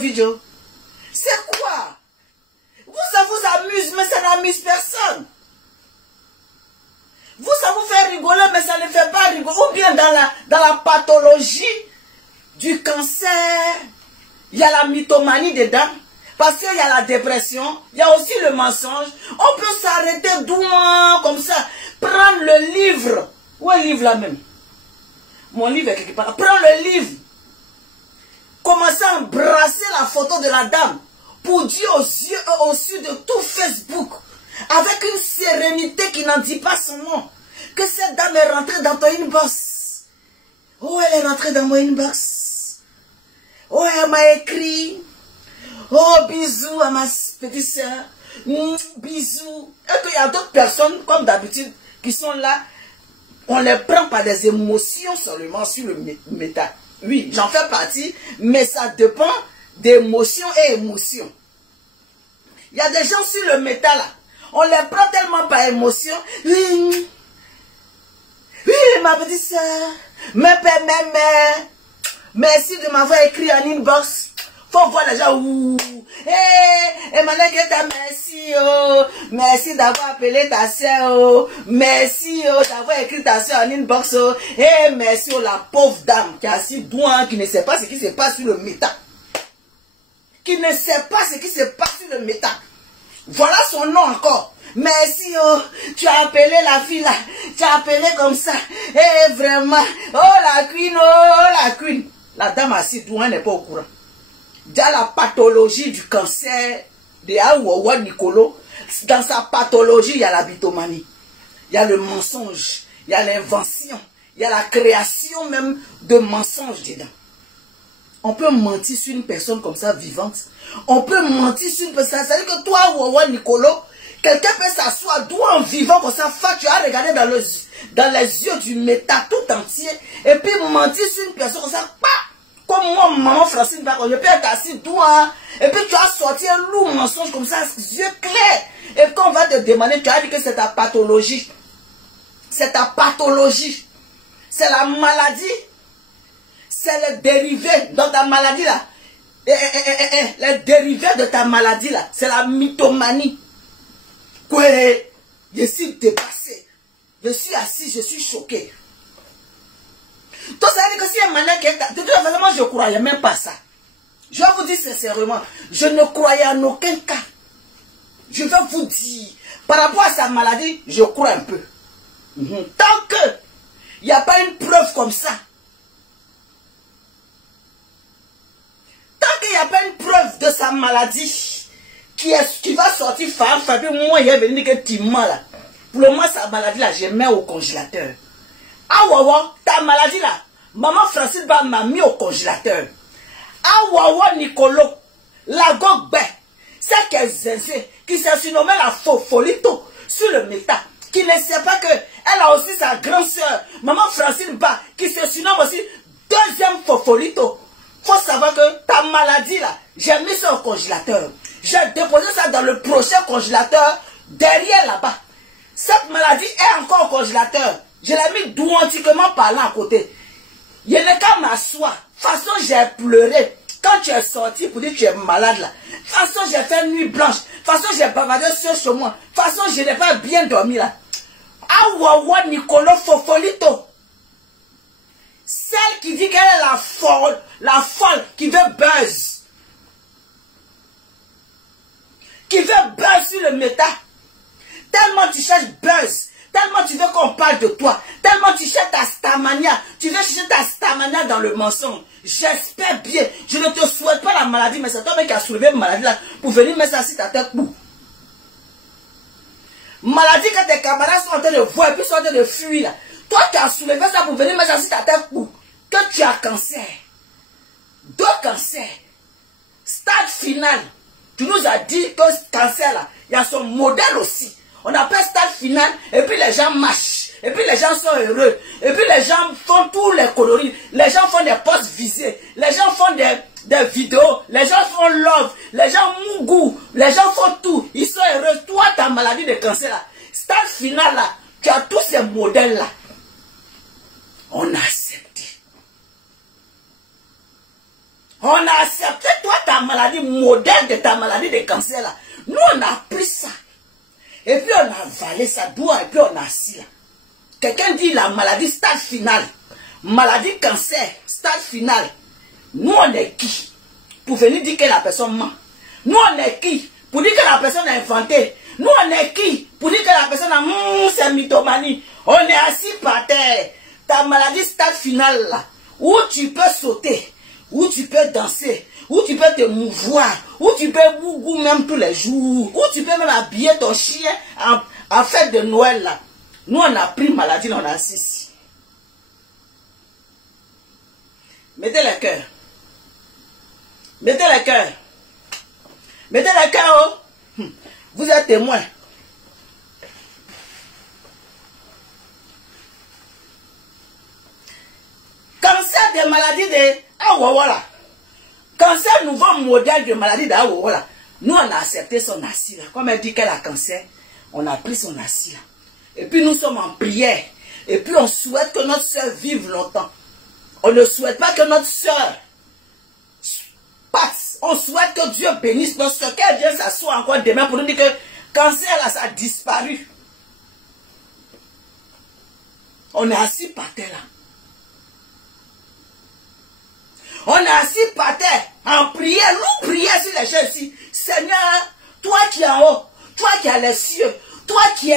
Vidéo. C'est quoi? Ça vous amuse, mais ça n'amuse personne. Vous, ça vous fait rigoler, mais ça ne fait pas rigoler. Ou bien dans la pathologie du cancer, il y a la mythomanie dedans. Parce qu'il y a la dépression, il y a aussi le mensonge. On peut s'arrêter doucement comme ça. Prendre le livre. Où est le livre là même? Mon livre est quelque part. Prends le livre. Commencez à embrasser la photo de la dame. Pour dire aux yeux de tout Facebook. Avec une sérénité qui n'en dit pas son nom. Que cette dame est rentrée dans ton inbox. Oh, elle est rentrée dans mon inbox. Oh, elle m'a écrit. Oh, bisous à ma petite soeur. Bisous. Et qu'il y a d'autres personnes, comme d'habitude, qui sont là. On les prend par des émotions seulement sur le méta. Oui, j'en fais partie, mais ça dépend d'émotions et émotions. Il y a des gens sur le méta là. On les prend tellement par émotion. Oui, ma petite soeur. Merci de m'avoir écrit en inbox. Faut voir les gens. Emmanuel Keta, merci. Merci d'avoir appelé ta soeur. Merci d'avoir écrit ta soeur en inbox. Merci la pauvre dame qui a assis douin, qui ne sait pas ce qui se passe sur le méta. Qui ne sait pas ce qui se passe sur le méta. Voilà son nom encore. Merci, tu as appelé la fille là. Tu as appelé comme ça. Vraiment. La queen. La dame assise douin n'est pas au courant. Déjà la pathologie du cancer de Aouawa Nicolo, dans sa pathologie, il y a la mythomanie, il y a le mensonge, il y a l'invention, il y a la création même de mensonges dedans. On peut mentir sur une personne comme ça vivante. On peut mentir sur une personne. C'est-à-dire que toi, Aouawa Nicolo, quelqu'un peut s'asseoir d'où en vivant comme ça, tu as regardé dans les yeux du méta tout entier, et puis mentir sur une personne comme ça, comme moi, maman Francine, je peux être assis douin, et puis tu as sorti un lourd mensonge comme ça, yeux clairs. Et quand on va te demander, tu as dit que c'est ta pathologie. C'est ta pathologie. C'est la maladie. C'est le dérivé dans ta maladie là. Les dérivés de ta maladie là, c'est la mythomanie. Quoi? Je suis dépassé. Je suis assis, je suis choqué. Donc ça veut dire que si Emmanuel Keta, de toute façon, moi je ne croyais même pas ça. Je vais vous dire sincèrement, je ne croyais en aucun cas. Je vais vous dire, par rapport à sa maladie, je crois un peu. Tant que il n'y a pas une preuve comme ça, tant qu'il n'y a pas une preuve de sa maladie, qui va sortir femme, moi il y a venu que tu m'as là. Pour le moment, sa maladie là, je mets au congélateur. Ah Wawa, ta maladie là, maman Francine m'a mis au congélateur. Ah Wawa Nicolo, la gogbe, c'est qu'elle zézé, qui s'est surnommée la Fofolito sur le méta, qui ne sait pas que elle a aussi sa grande soeur, maman Francine qui se surnomme aussi deuxième Fofolito. Faut savoir que ta maladie là, j'ai mis ça au congélateur. J'ai déposé ça dans le prochain congélateur derrière là-bas. Cette maladie est encore au congélateur. Je l'ai mis douantiquement parlant à côté. Il n'est qu'à m'asseoir. De toute façon, j'ai pleuré. Quand tu es sorti pour dire que tu es malade là. De toute façon, j'ai fait nuit blanche. De toute façon, j'ai bavardé sur moi. De toute façon, je n'ai pas bien dormi là. Aouawa Nicolo Fofolito. Celle qui dit qu'elle est la folle qui veut buzz. Qui veut buzz sur le méta. Tellement tu cherches buzz. Tellement tu veux qu'on parle de toi. Tellement tu cherches ta stamania. Tu veux chercher ta stamania dans le mensonge. J'espère bien. Je ne te souhaite pas la maladie, mais c'est toi qui as soulevé une maladie là pour venir mettre ça sur ta tête. Maladie que tes camarades sont en train de voir et puis sont en train de fuir là. Toi tu as soulevé ça pour venir mettre ça sur ta tête. Que tu as cancer. Deux cancers. Stade final. Tu nous as dit que ce cancer là, il y a son modèle aussi. On appelle stade final, et puis les gens marchent, et puis les gens sont heureux, et puis les gens font tous les coloris, les gens font des posts visés, les gens font des vidéos, les gens font love, les gens mougou, les gens font tout, ils sont heureux. Toi, ta maladie de cancer là, stade final là, tu as tous ces modèles là. On a accepté. On a accepté, toi, ta maladie, modèle de ta maladie de cancer là. Nous, on a pris ça. Et puis, on a avalé ça doigt et puis on a assis là. Quelqu'un dit la maladie stade final. Maladie cancer, stade final. Nous, on est qui? Pour venir dire que la personne ment. Nous, on est qui? Pour dire que la personne a inventé. Nous, on est qui? Pour dire que la personne a c'est mythomanie. On est assis par terre. Ta maladie stade final là. Où tu peux sauter. Où tu peux danser. Où tu peux te mouvoir. Où tu peux gougou même tous les jours. Où tu peux même habiller ton chien en fête de Noël là. Nous, on a pris maladie, on a assis. Mettez le cœur. Mettez le cœur. Mettez le cœur. Oh. Vous êtes témoin. Cancer des maladies de Awawa. Cancer, nouveau modèle de maladie d'Awawa. Nous, on a accepté son assis là. Comme elle dit qu'elle a cancer, on a pris son assis là. Et puis nous sommes en prière. Et puis on souhaite que notre soeur vive longtemps. On ne souhaite pas que notre soeur passe. On souhaite que Dieu bénisse notre soeur. Qu'elle vienne s'asseoir encore demain pour nous dire que cancer là, ça a disparu. On est assis par terre là. On est assis par terre en prière. Nous prions sur les choses ici. Seigneur, toi qui es en haut, toi qui as les cieux, toi qui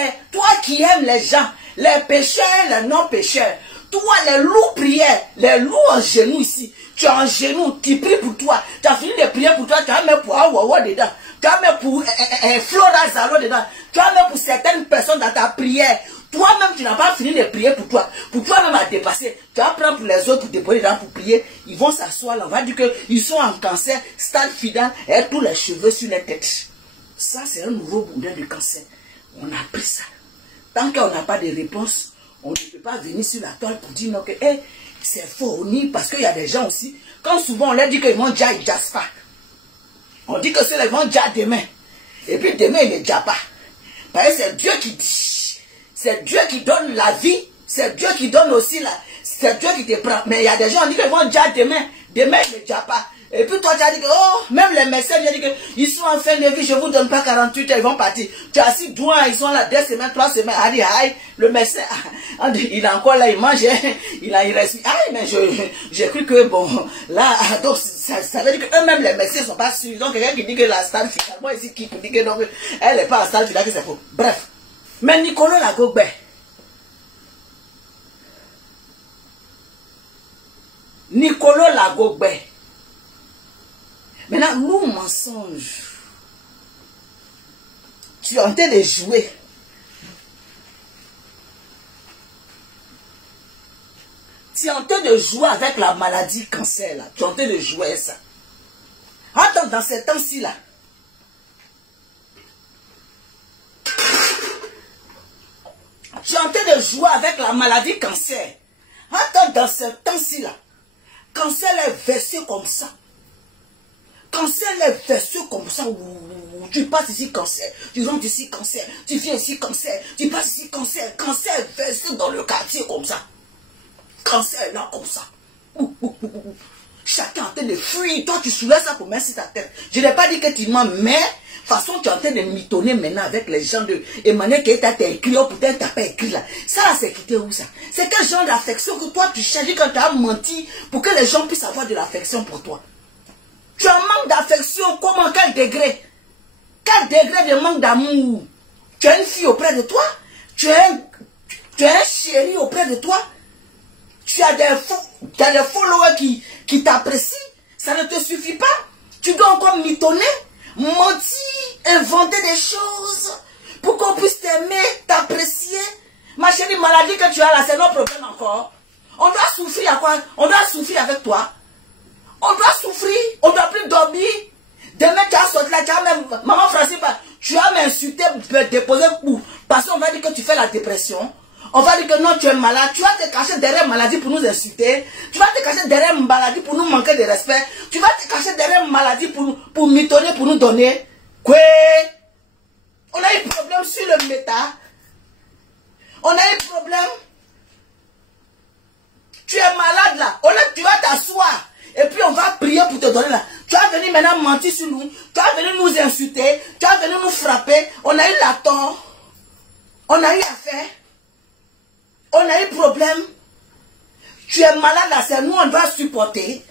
aimes les gens, les pécheurs, les non-pécheurs, toi les loups prières, les loups en genoux ici, tu es en genoux, tu pries pour toi, tu as fini de prier pour toi, tu as mis pour Awawa dedans, tu as mis pour Flora Zalo dedans, tu as mis pour certaines personnes dans ta prière. Toi-même, tu n'as pas fini de prier pour toi. Pour toi-même à dépasser. Tu vas prendre pour les autres pour déposer dedans pour prier. Ils vont s'asseoir là. On va dire qu'ils sont en cancer, stade final, et tous les cheveux sur les têtes. Ça, c'est un nouveau boudin de cancer. On a pris ça. Tant qu'on n'a pas de réponse, on ne peut pas venir sur la toile pour dire non que hey, c'est faux. Parce qu'il y a des gens aussi, quand souvent on leur dit qu'ils vont déjà, ils ne jassent pas. On dit que c'est les vont déjà demain. Et puis demain, ils ne jassent pas. Parce que c'est Dieu qui dit. C'est Dieu qui donne la vie. C'est Dieu qui donne aussi la... C'est Dieu qui te prend. Mais il y a des gens qui disent qu'ils vont déjà demain. Demain, ils ne jassent pas. Et puis toi, tu as dit que, oh, même les médecins, ils disent qu'ils sont en fin de vie, je ne vous donne pas 48 heures, ils vont partir. Tu as assis douin, ils sont là 2 semaines, 3 semaines. Ah, dit, aïe, le médecin, il est encore là, il mange, il respire. Aïe, mais j'ai cru que, bon, là, donc, ça veut dire qu'eux-mêmes, les médecins ne sont pas sûrs. Donc, quelqu'un qui dit que la stade finale, moi ici, qui dit que donc, elle n'est pas en stade finale, que c'est faux. Bref. Mais Nicolas Lagogbe, Nicolas Lagogbe, maintenant, nous, mensonges, tu es en train de jouer. Tu es en train de jouer avec la maladie cancer, là. Tu es en train de jouer ça. Attends, dans ces temps-ci, là. Tu es en train de jouer avec la maladie cancer. Attends, dans ce temps-ci, là. Cancer est versé comme ça. Cancer est versé comme ça. Tu passes ici, cancer. Tu rentres ici, cancer. Tu viens ici, cancer. Tu passes ici, cancer. Cancer est versé dans le quartier comme ça. Cancer est là comme ça. Chacun est en train de fuir. Toi, tu soulèves ça pour mettre sur ta tête. Je n'ai pas dit que tu mens, mais... De toute façon, tu es en train de mitonner maintenant avec les gens de Emmanuel qui t'a écrit, ou peut-être t'as pas écrit là. Ça, c'est quitté où ça? C'est quel genre d'affection que toi tu cherches quand tu as menti pour que les gens puissent avoir de l'affection pour toi? Tu as un manque d'affection, comment, quel degré? Quel degré de manque d'amour? Tu as une fille auprès de toi? Tu as un chéri auprès de toi? Tu as des followers qui t'apprécient? Ça ne te suffit pas? Tu dois encore mitonner? Mentir, inventer des choses pour qu'on puisse t'aimer, t'apprécier. Ma chérie, maladie que tu as là, c'est notre problème encore. On doit souffrir à quoi? On doit souffrir avec toi. On doit souffrir, on ne doit plus dormir. Demain, tu as sorti là, tu as même, maman Francine, tu as m'insulté, déposé pour, parce qu'on va dire que tu fais la dépression. On va dire que non, tu es malade. Tu vas te cacher derrière maladie pour nous insulter. Tu vas te cacher derrière maladie pour nous manquer de respect. Tu vas te cacher derrière maladie pour mitonner, pour nous donner. Quoi? On a eu problème sur le méta. On a eu problème. Tu es malade là. Tu vas t'asseoir. Et puis on va prier pour te donner là. Tu vas venir maintenant mentir sur nous. Tu vas venir nous insulter. Tu vas venir nous frapper. On a eu la tort. On a eu affaire. On a eu problème. Tu es malade là. C'est nous on va supporter.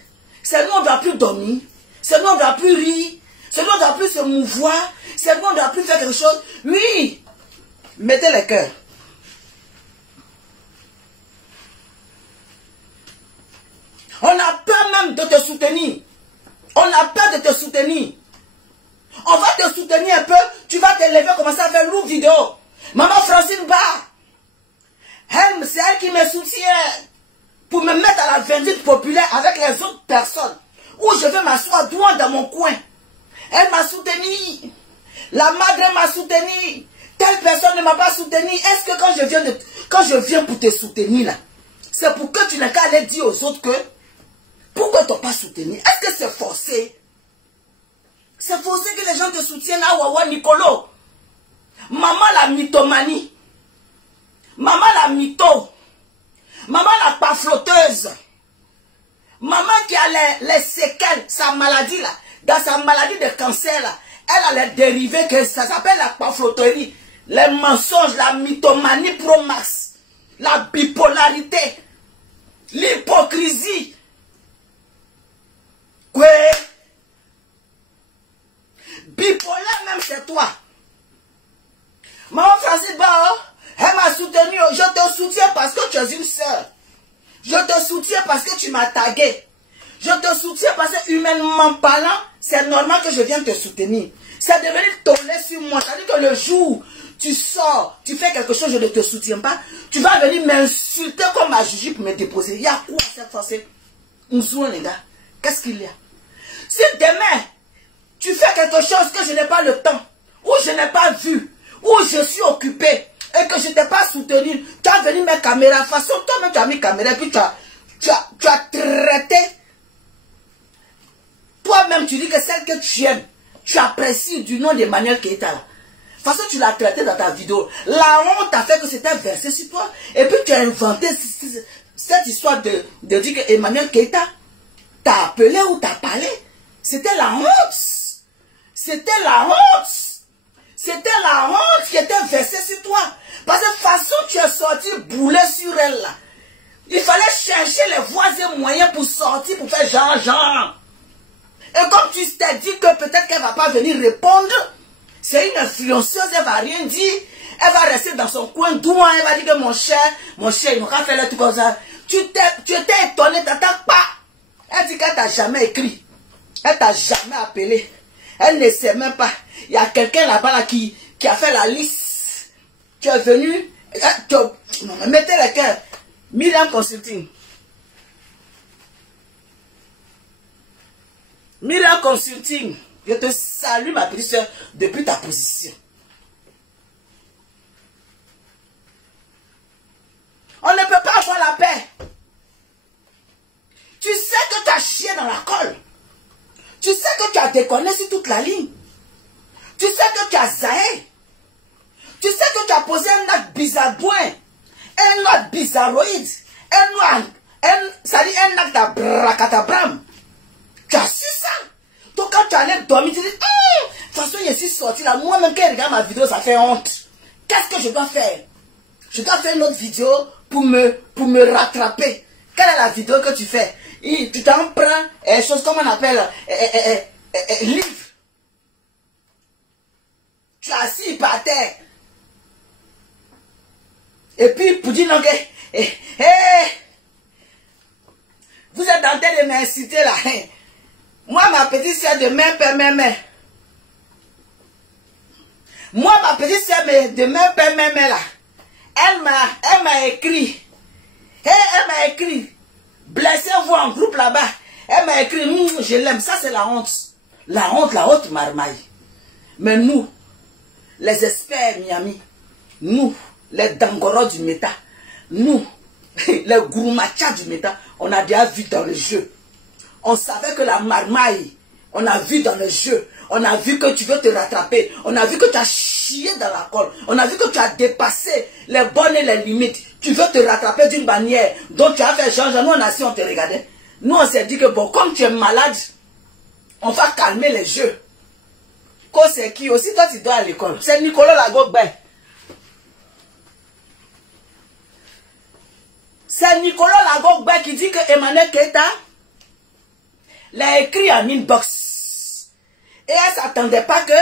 C'est nous on ne doit plus dormir. C'est nous on ne doit plus rire. C'est nous on ne doit plus se mouvoir. C'est nous on ne doit plus faire quelque chose. Oui. Mettez les cœurs. On a peur même de te soutenir. On a peur de te soutenir. On va te soutenir un peu. Tu vas te lever, commencer à faire lourd vidéo. Maman Francine Ba. C'est elle qui me soutient. Pour me mettre à la vindicte populaire avec les autres personnes. Où je vais m'asseoir droit dans mon coin. Elle m'a soutenu. La madre m'a soutenu. Telle personne ne m'a pas soutenu. Est-ce que quand je viens pour te soutenir là, c'est pour que tu n'aies qu'à aller dire aux autres que pourquoi tu n'as pas soutenu? Est-ce que c'est forcé? C'est forcé que les gens te soutiennent à Wawa Nicolo. Maman la mythomanie. Maman la mytho. Maman la pafloteuse. Maman qui a les séquelles, sa maladie là. Dans sa maladie de cancer là. Elle a les dérivés que ça s'appelle la pafloterie. Les mensonges, la mythomanie pro max. La bipolarité. L'hypocrisie. Oui. Bipolaire même c'est toi. Maman Francine Ba, elle m'a soutenu. Je te soutiens parce que tu es une sœur. Je te soutiens parce que tu m'as tagué. Je te soutiens parce que humainement parlant, c'est normal que je vienne te soutenir. C'est devenu tourner sur moi. C'est-à-dire que le jour tu sors, tu fais quelque chose, je ne te soutiens pas. Tu vas venir m'insulter comme ma juge pour me déposer. Il y a quoi cette fois-ci? Nous les gars. Qu'est-ce qu'il y a? Si demain, tu fais quelque chose que je n'ai pas le temps, ou je n'ai pas vu, ou je suis occupé, et que je ne t'ai pas soutenu, tu as venu mes caméras, de toute façon, toi-même tu as mis caméra, et puis tu as traité. Toi-même, tu dis que celle que tu aimes, tu apprécies du nom d'Emmanuel Keita. De toute façon, tu l'as traité dans ta vidéo. La honte a fait que c'était versé sur toi. Et puis tu as inventé cette histoire de dire que Emmanuel Keita t'a appelé ou t'a parlé. C'était la honte. C'était la honte. C'était la honte qui était versée sur toi. Parce que de toute façon, tu es sorti bouler sur elle là. Il fallait chercher les voies et moyens pour sortir, pour faire genre. Et comme tu t'es dit que peut-être qu'elle ne va pas venir répondre, c'est une influenceuse, elle ne va rien dire. Elle va rester dans son coin douin, elle va dire que mon cher, il n'a pas fait le truc comme ça. Tu étais étonné, tu n'attends pas. Elle dit qu'elle t'a jamais écrit. Elle t'a jamais appelé. Elle ne sait même pas. Il y a quelqu'un là-bas là, qui a fait la liste. Tu es venu. Mettez le cœur. Myriam Consulting. Myriam Consulting. Je te salue ma petite soeur depuis ta position. On ne peut pas avoir la paix. Tu sais que tu as chié dans la colle. Tu sais que tu as déconné sur toute la ligne. Tu sais que tu as zaé. Tu sais que tu as posé un acte bizarroïde. Un acte bizarroïde. Un acte d'abracadabram. Tu as su ça. Donc quand tu allais dormir, tu dis, de toute façon, je suis sorti là. Moi-même, quand je regarde ma vidéo, ça fait honte. Qu'est-ce que je dois faire? Je dois faire une autre vidéo pour me rattraper. Quelle est la vidéo que tu fais? Tu t'en prends, chose comme on appelle, livre. Tu es assis par terre. Et puis, pour dire non, vous êtes en train de m'inciter là. Moi, ma petite soeur de mère. Moi, ma petite soeur de mère là. Elle m'a écrit. Elle m'a écrit. Blessez-vous en groupe là-bas. Elle m'a écrit, je l'aime. Ça, c'est la honte. La honte, la haute marmaille. Mais nous, les experts Miami, nous, les Dangoro du méta, nous, les Gouroumacha du méta, on a déjà vu dans le jeu. On savait que la marmaille, on a vu dans le jeu. On a vu que tu veux te rattraper. On a vu que tu as chié dans la colle. On a vu que tu as dépassé les bornes et les limites. Tu veux te rattraper d'une manière dont tu as fait genre, nous on a si on te regardait. Nous, on s'est dit que bon, comme tu es malade, on va calmer les jeux. Quand c'est qui aussi, toi, tu dois à l'école. C'est Nicolas Lagogbe. C'est Nicolas Lagogbe qui dit que Emmanuel Keita l'a écrit en inbox. Et elle ne s'attendait pas que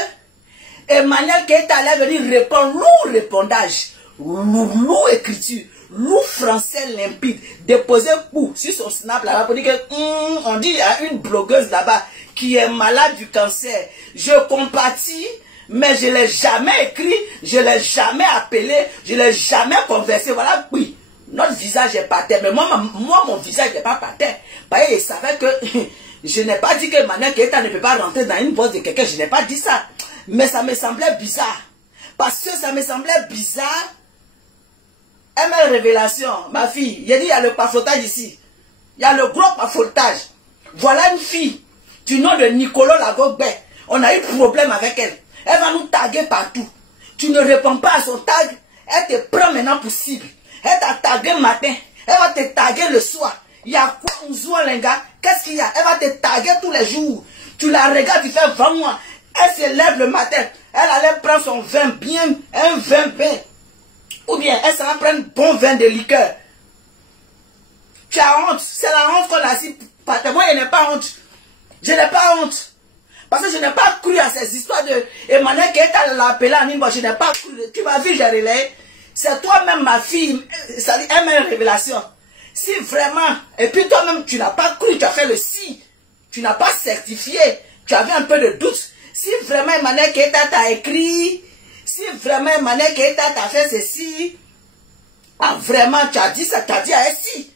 Emmanuel Keita allait venir répondre, lourd répondage, lourd écriture, lourd français limpide, déposer coup sur son snap là-bas pour dire que on dit il y a une blogueuse là-bas qui est malade du cancer. Je compatis, mais je ne l'ai jamais écrit, je ne l'ai jamais appelé, je ne l'ai jamais conversé. Voilà, oui, notre visage est par terre, mais moi mon visage n'est pas par terre. Parce qu'il savait que je n'ai pas dit que Emmanuel Keita ne peut pas rentrer dans une boîte de quelqu'un, je n'ai pas dit ça. Mais ça me semblait bizarre. Parce que ça me semblait bizarre. ML Révélation, ma fille, il y a le pafotage ici. Il y a le gros pafotage. Voilà une fille du nom de Nicolas Lagogbe. On a eu problème avec elle. Elle va nous taguer partout. Tu ne réponds pas à son tag. Elle te prend maintenant pour cible. Elle t'a tagué le matin. Elle va te taguer le soir. Il y a quoi, Nzoualenga? Qu'est-ce qu'il y a? Elle va te taguer tous les jours. Tu la regardes, tu fais 20 mois. Elle se lève le matin. Elle allait prendre son vin bien, un vin bien. Ou bien elle s'en va prendre bon vin de liqueur. Tu as honte. C'est la honte qu'on a ici. Moi, je n'ai pas honte. Je n'ai pas honte. Parce que je n'ai pas cru à ces histoires de Emmanuel Keita l'a appelé en inbox. Je n'ai pas cru. Tu m'as vu, j'ai relayé. C'est toi-même, ma fille. Ça dit, elle m'a une révélation. Si vraiment, et puis toi-même, tu n'as pas cru, tu as fait le si. Tu n'as pas certifié. Tu avais un peu de doute. Si vraiment Emmanuel Keita t'a écrit, si vraiment Emmanuel Keita t'a fait ceci, ah vraiment, tu as dit ça, tu as dit à Essie.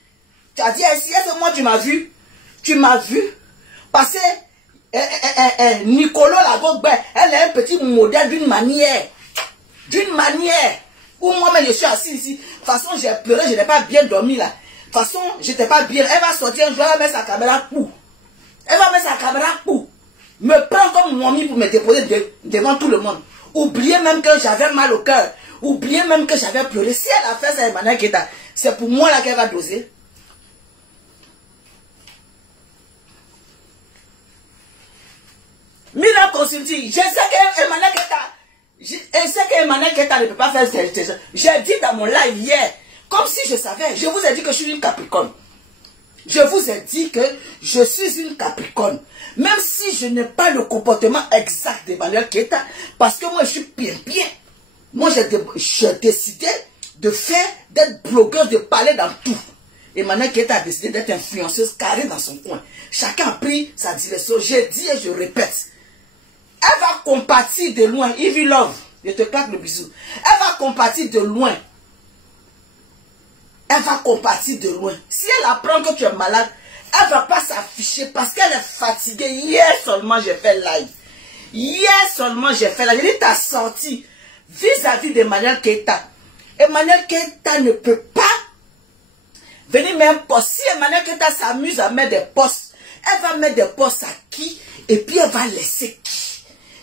Tu as dit à Essie, est-ce que moi tu m'as vu? Tu m'as vu? Parce que Nicolas Lagogbe, elle est un petit modèle d'une manière. D'une manière. Où moi-même je suis assis ici. De toute façon, j'ai pleuré, je n'ai pas bien dormi là. De toute façon, je n'étais pas bien. Elle va sortir un jour, elle va mettre sa caméra pour. Elle va mettre sa caméra pour. Me prend comme momie pour me déposer devant tout le monde. Oubliez même que j'avais mal au cœur. Oubliez même que j'avais pleuré. Si elle a fait ça, Emmanuel Keita, c'est pour moi là qu'elle va doser. Mira Consulti, je sais qu'Emmanuel Keita ne peut pas faire ça. J'ai dit dans mon live hier, comme si je savais, je vous ai dit que je suis une Capricorne. Je vous ai dit que je suis une Capricorne. Même si je n'ai pas le comportement exact d'Emmanuel Keita, parce que moi je suis bien. Moi j'ai décidé de faire, d'être blogueur, de parler dans tout. Emmanuel Keita a décidé d'être influenceuse carrée dans son coin. Chacun a pris sa direction. J'ai dit et je répète. Elle va compatir de loin. Ivy Love, je te claque le bisou. Elle va compatir de loin. Elle va compatir de loin. Si elle apprend que tu es malade, elle ne va pas s'afficher parce qu'elle est fatiguée. Hier seulement j'ai fait live. Hier seulement j'ai fait live. Je dis ta sortie vis-à-vis d'Emmanuel Keita. Emmanuel Keita ne peut pas venir mettre un poste. Si Emmanuel Keita s'amuse à mettre des postes, elle va mettre des postes à qui? Et puis elle va laisser qui?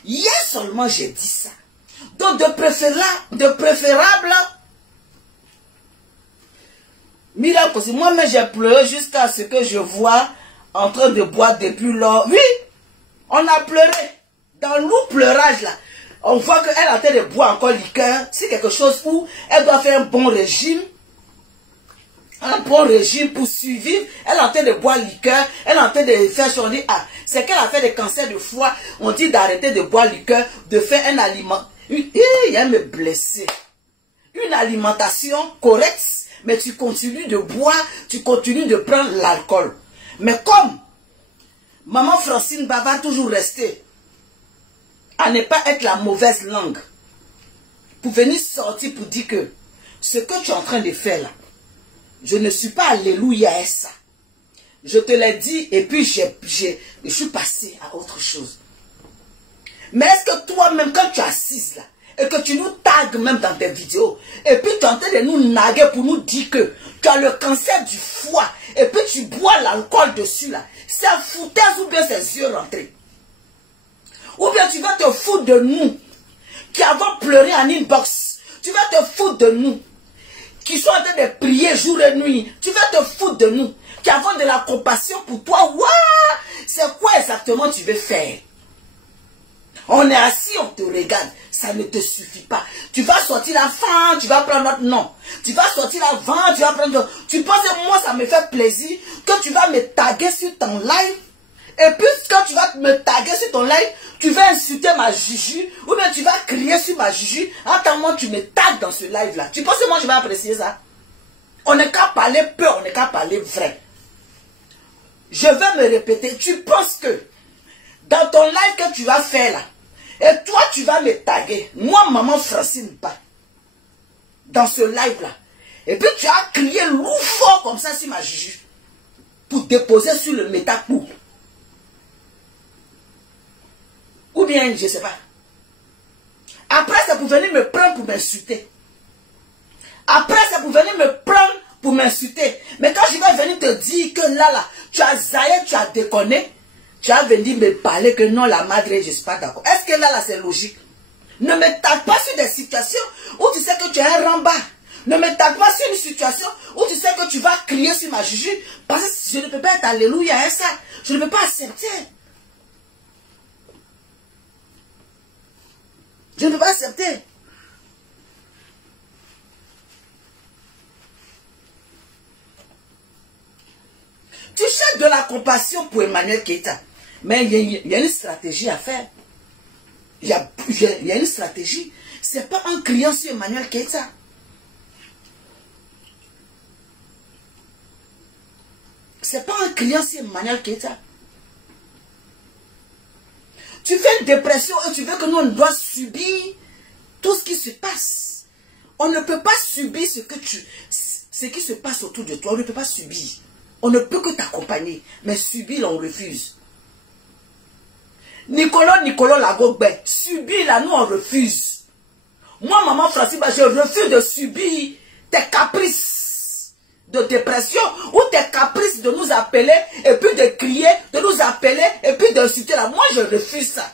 Hier seulement j'ai dit ça. Donc de préférable, miracle aussi. Moi-même j'ai pleuré jusqu'à ce que je vois en train de boire depuis lors. Oui, on a pleuré. Dans le pleurage là, on voit qu'elle est en train de boire encore liqueur. C'est quelque chose où elle doit faire un bon régime. Un bon régime pour survivre. Elle est en train de boire liqueur. Elle est en train de faire son lit. Ah, c'est qu'elle a fait des cancers de foie. On dit d'arrêter de boire liqueur, de faire un aliment. Elle me blessait. Une alimentation correcte, mais tu continues de boire, tu continues de prendre l'alcool. Mais comme maman Francine va toujours rester à ne pas être la mauvaise langue, pour venir sortir pour dire que ce que tu es en train de faire là, je ne suis pas alléluia à ça. Je te l'ai dit et puis je suis passé à autre chose. Mais est-ce que toi-même, quand tu es assise là, et que tu nous tagues même dans tes vidéos, et puis tu es en train de nous naguer pour nous dire que tu as le cancer du foie, et puis tu bois l'alcool dessus là, c'est un foutaise ou bien ses yeux rentrés. Ou bien tu vas te foutre de nous, qui avons pleuré en inbox. Tu vas te foutre de nous, qui sont en train de prier jour et nuit. Tu vas te foutre de nous, qui avons de la compassion pour toi. Waouh! C'est quoi exactement tu veux faire? On est assis, on te regarde. Ça ne te suffit pas. Tu vas sortir la fin, tu vas prendre notre nom. Tu vas sortir la vente, tu vas prendre... Tu penses que moi, ça me fait plaisir que tu vas me taguer sur ton live. Et puis, quand tu vas me taguer sur ton live, tu vas insulter ma Juju. Ou bien tu vas crier sur ma Juju. Attends, moi, tu me tagues dans ce live-là. Tu penses que moi, je vais apprécier ça? On n'est qu'à parler peu, on n'est qu'à parler vrai. Je vais me répéter. Tu penses que dans ton live que tu vas faire là, et toi, tu vas me taguer. Moi, maman Francine pas. Dans ce live-là. Et puis, tu as crié lourd fort comme ça sur ma Juju. Pour déposer sur le métacours. Ou bien, je ne sais pas. Après, c'est pour venir me prendre pour m'insulter. Après, c'est pour venir me prendre pour m'insulter. Mais quand je vais venir te dire que là, tu as zaillé, tu as déconné, tu as venu me parler que non, la madre, je ne suis pas d'accord. Est-ce que là, c'est logique? Ne me tape pas sur des situations où tu sais que tu es un ramba. Ne me tape pas sur une situation où tu sais que tu vas crier sur ma Juju. Parce que je ne peux pas être alléluia à ça. Je ne peux pas accepter. Je ne peux pas accepter. Tu cherches de la compassion pour Emmanuel Keïta. Mais il y a une stratégie à faire. Il y a une stratégie. Ce n'est pas en criant sur Emmanuel Keïta. Ce n'est pas en criant sur Emmanuel Keïta. Tu fais une dépression et tu veux que nous on doit subir tout ce qui se passe. On ne peut pas subir ce qui se passe autour de toi. On ne peut pas subir. On ne peut que t'accompagner. Mais subir, on refuse. Nicolas Lagogbe, subir là, nous on refuse. Moi, maman Francine, je refuse de subir tes caprices de dépression ou tes caprices de nous appeler et puis de crier, de nous appeler et puis d'insulter là. Moi, je refuse ça.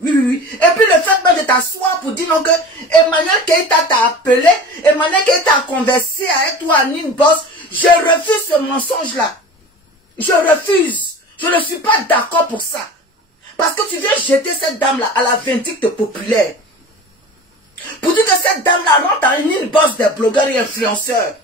Oui, oui, oui. Et puis le fait même de t'asseoir pour dire non que Emmanuel Keïta t'a appelé, Emmanuel Keïta a conversé avec toi à Ninboss, je refuse ce mensonge-là. Je refuse. Je ne suis pas d'accord pour ça. Parce que tu viens jeter cette dame-là à la vindicte populaire. Pour dire que cette dame-là rentre en inbox des blogueurs et influenceurs.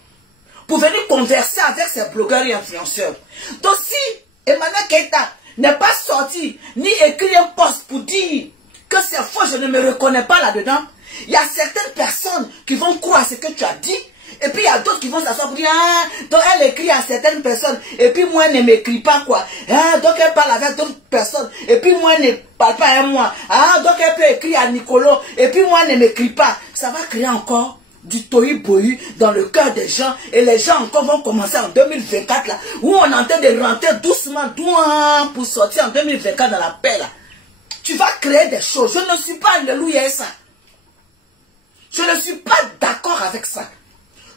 Pour venir converser avec ces blogueurs et influenceurs. Donc si Emmanuel Keïta n'est pas sorti, ni écrit un post pour dire que c'est faux, je ne me reconnais pas là-dedans. Il y a certaines personnes qui vont croire ce que tu as dit. Et puis il y a d'autres qui vont s'asseoir pour dire, ah, donc elle écrit à certaines personnes, et puis moi elle ne m'écrit pas quoi. Ah, donc elle parle avec d'autres personnes, et puis moi elle ne parle pas à moi. Ah, donc elle peut écrire à Nicolas, et puis moi elle ne m'écrit pas. Ça va créer encore du tohu-bohu dans le cœur des gens, et les gens encore vont commencer en 2024 là, où on est en train de rentrer doucement, pour sortir en 2024 dans la paix là. Tu vas créer des choses. Je ne suis pas alléluia ça. Je ne suis pas d'accord avec ça.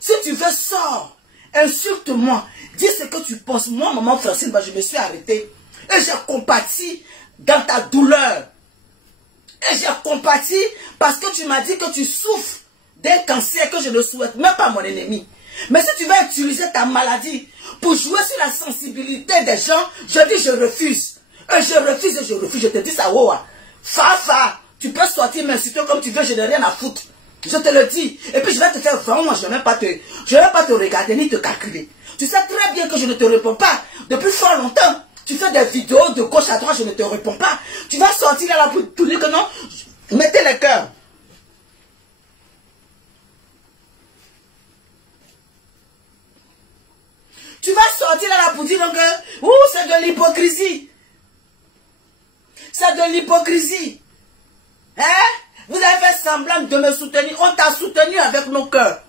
Si tu veux, sors, insulte-moi, dis ce que tu penses. Moi, maman Francine, je me suis arrêtée. Et j'ai compati dans ta douleur. Et j'ai compati parce que tu m'as dit que tu souffres d'un cancer que je ne souhaite même pas à mon ennemi. Mais si tu vas utiliser ta maladie pour jouer sur la sensibilité des gens, je dis je refuse. Et je refuse et je refuse. Je te dis ça, wow. Fa, tu peux sortir m'insulter comme tu veux, je n'ai rien à foutre. Je te le dis. Et puis je vais te faire vraiment, je ne vais pas te regarder ni te calculer. Tu sais très bien que je ne te réponds pas. Depuis fort longtemps, tu fais des vidéos de gauche à droite, je ne te réponds pas. Tu vas sortir là pour dire que non. Mettez les cœurs. Tu vas sortir là pour dire que c'est de l'hypocrisie. C'est de l'hypocrisie. Hein? Vous avez fait semblant de me soutenir. On t'a soutenu avec nos cœurs.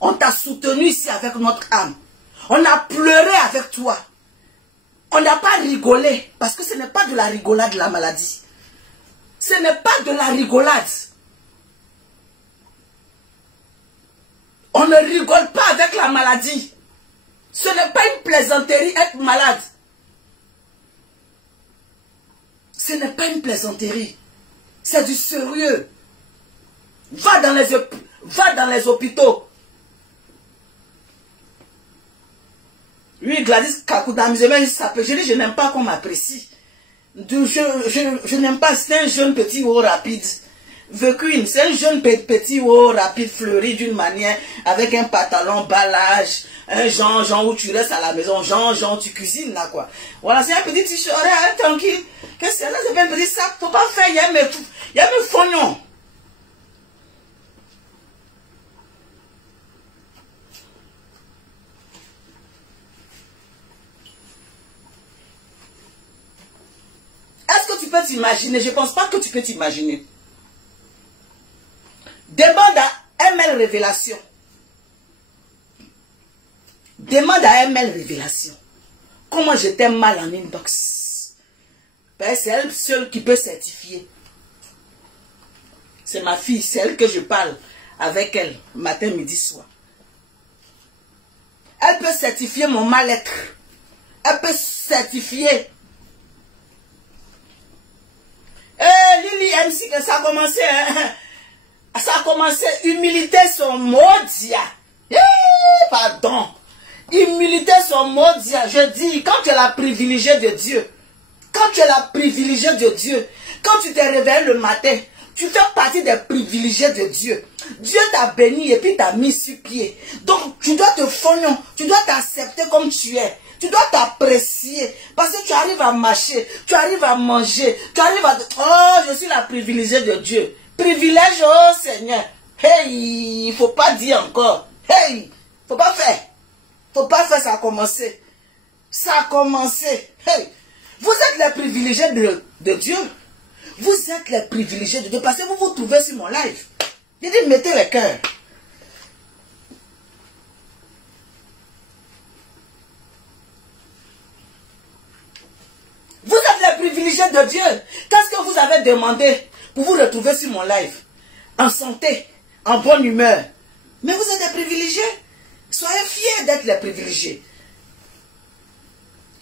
On t'a soutenu ici avec notre âme. On a pleuré avec toi. On n'a pas rigolé. Parce que ce n'est pas de la rigolade la maladie. Ce n'est pas de la rigolade. On ne rigole pas avec la maladie. Ce n'est pas une plaisanterie être malade. Ce n'est pas une plaisanterie. C'est du sérieux. Va dans les hôpitaux. Lui, Gladys Kakoudam, je dis, je n'aime pas qu'on m'apprécie. Je n'aime pas, c'est un jeune petit haut rapide. The Queen, c'est un jeune petit haut rapide, fleuri d'une manière, avec un pantalon balage, un genre où tu restes à la maison, genre tu cuisines là quoi. Voilà, c'est un petit t-shirt, tranquille. Qu'est-ce que c'est là, c'est pas un petit sac, faut pas faire, il y a mes fognons. Est-ce que tu peux t'imaginer? Je ne pense pas que tu peux t'imaginer. Demande à ML Révélation. Demande à ML Révélation. Comment j'étais mal en inbox. C'est elle seule qui peut certifier. C'est ma fille, c'est elle que je parle avec elle, matin, midi, soir. Elle peut certifier mon mal-être. Elle peut certifier. Lily MC, ça a commencé, ça a commencé, humilité son maudit. Pardon. Humilité son maudit. Je dis, quand tu es la privilégiée de Dieu, quand tu es la privilégiée de Dieu, quand tu te réveilles le matin, tu fais partie des privilégiés de Dieu. Dieu t'a béni et puis t'a mis sur pied. Donc, tu dois te fognon, tu dois t'accepter comme tu es. Tu dois t'apprécier parce que tu arrives à marcher, tu arrives à manger, tu arrives à... Oh, je suis la privilégiée de Dieu. Privilège, oh Seigneur. Hey, il ne faut pas dire encore. Hey, faut pas faire. Faut pas faire, ça a commencé. Ça a commencé. Hey, vous êtes les privilégiés de Dieu. Vous êtes les privilégiés de Dieu parce que vous vous trouvez sur mon live. J'ai dit, mettez le cœur. Vous êtes les privilégiés de Dieu. Qu'est-ce que vous avez demandé pour vous retrouver sur mon live? En santé, en bonne humeur. Mais vous êtes des privilégiés. Soyez fiers d'être les privilégiés.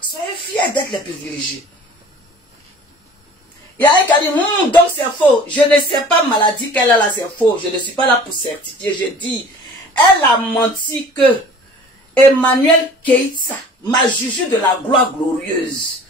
Soyez fiers d'être les privilégiés. Il y a un qui a dit, donc c'est faux. Je ne sais pas maladie qu'elle a là, c'est faux. Je ne suis pas là pour certifier. Je dis, elle a menti que Emmanuel Keïta, ma juge de la gloire glorieuse,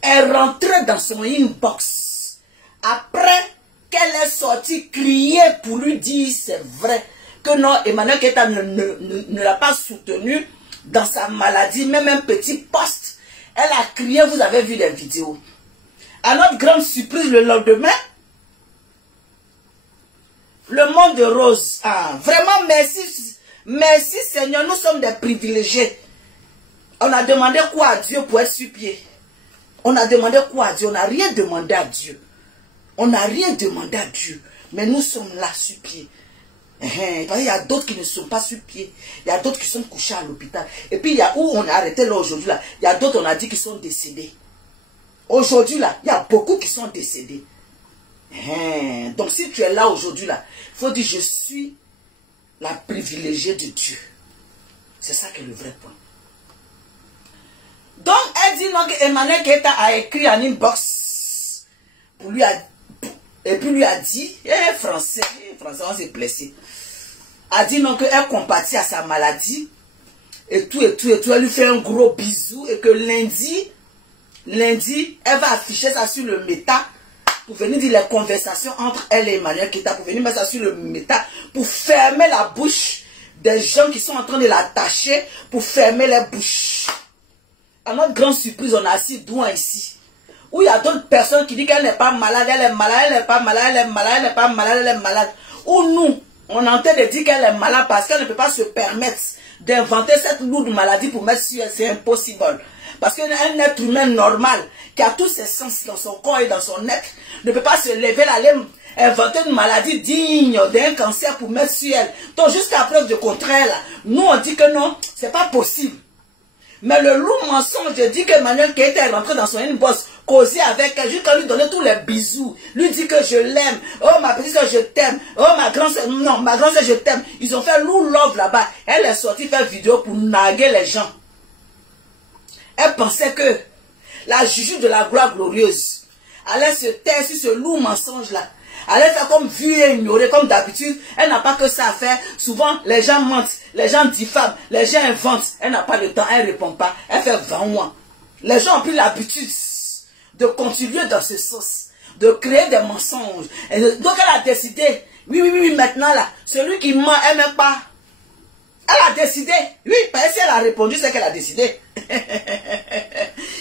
est rentrée dans son inbox après qu'elle est sortie crier pour lui dire c'est vrai que non, Emmanuel Keïta ne l'a pas soutenu dans sa maladie, même un petit poste. Elle a crié, vous avez vu les vidéos. À notre grande surprise, le lendemain, le monde de Rose. Ah, vraiment, merci. Merci Seigneur, nous sommes des privilégiés. On a demandé quoi à Dieu pour être sur pied? On a demandé quoi à Dieu? On n'a rien demandé à Dieu. On n'a rien demandé à Dieu. Mais nous sommes là sur pied. Il y a d'autres qui ne sont pas sur pied. Il y a d'autres qui sont couchés à l'hôpital. Et puis il y a où on a arrêté là aujourd'hui là. Il y a d'autres on a dit qu'ils sont décédés. Aujourd'hui là, il y a beaucoup qui sont décédés. Donc si tu es là aujourd'hui là, il faut dire je suis la privilégiée de Dieu. C'est ça qui est le vrai point. Donc elle dit non que Emmanuel Keïta a écrit en inbox pour lui et puis lui a dit, français on s'est blessé. A dit non qu'elle compatit à sa maladie et tout, elle lui fait un gros bisou et que lundi, elle va afficher ça sur le méta pour venir dire les conversations entre elle et Emmanuel Keïta, pour venir mettre ça sur le méta, pour fermer la bouche des gens qui sont en train de l'attacher, pour fermer les bouches. À notre grande surprise, on a assis Douan ici, où il y a d'autres personnes qui disent qu'elle n'est pas malade, elle est malade, elle n'est pas malade, elle est malade, elle n'est pas malade, elle est malade. Ou nous, on est en train de dire qu'elle est malade parce qu'elle ne peut pas se permettre d'inventer cette lourde maladie pour mettre sur elle, c'est impossible. Parce qu'un être humain normal, qui a tous ses sens dans son corps et dans son être, ne peut pas se lever, aller inventer une maladie digne d'un cancer pour mettre sur elle. Donc jusqu'à preuve du contraire, là, nous on dit que non, c'est pas possible. Mais le lourd mensonge dit que Emmanuel Keïta est rentré dans son inbox, causé avec elle, jusqu'à lui donner tous les bisous, lui dit que je l'aime, oh ma petite soeur je t'aime, oh ma grande soeur, non, ma grande soeur je t'aime. Ils ont fait lourd love là-bas. Elle est sortie faire vidéo pour narguer les gens. Elle pensait que la juge de la gloire glorieuse allait se taire sur ce lourd mensonge-là. Elle allait faire comme vu et ignoré, comme d'habitude. Elle n'a pas que ça à faire. Souvent, les gens mentent. les gens diffament, les gens inventent. Elle n'a pas le temps, elle ne répond pas. Elle fait 20 mois. Les gens ont pris l'habitude de continuer dans ce sens, de créer des mensonges. Et donc elle a décidé, oui, maintenant là, celui qui ment, elle n'aime pas. Elle a décidé, oui, parce que si elle a répondu, c'est qu'elle a décidé.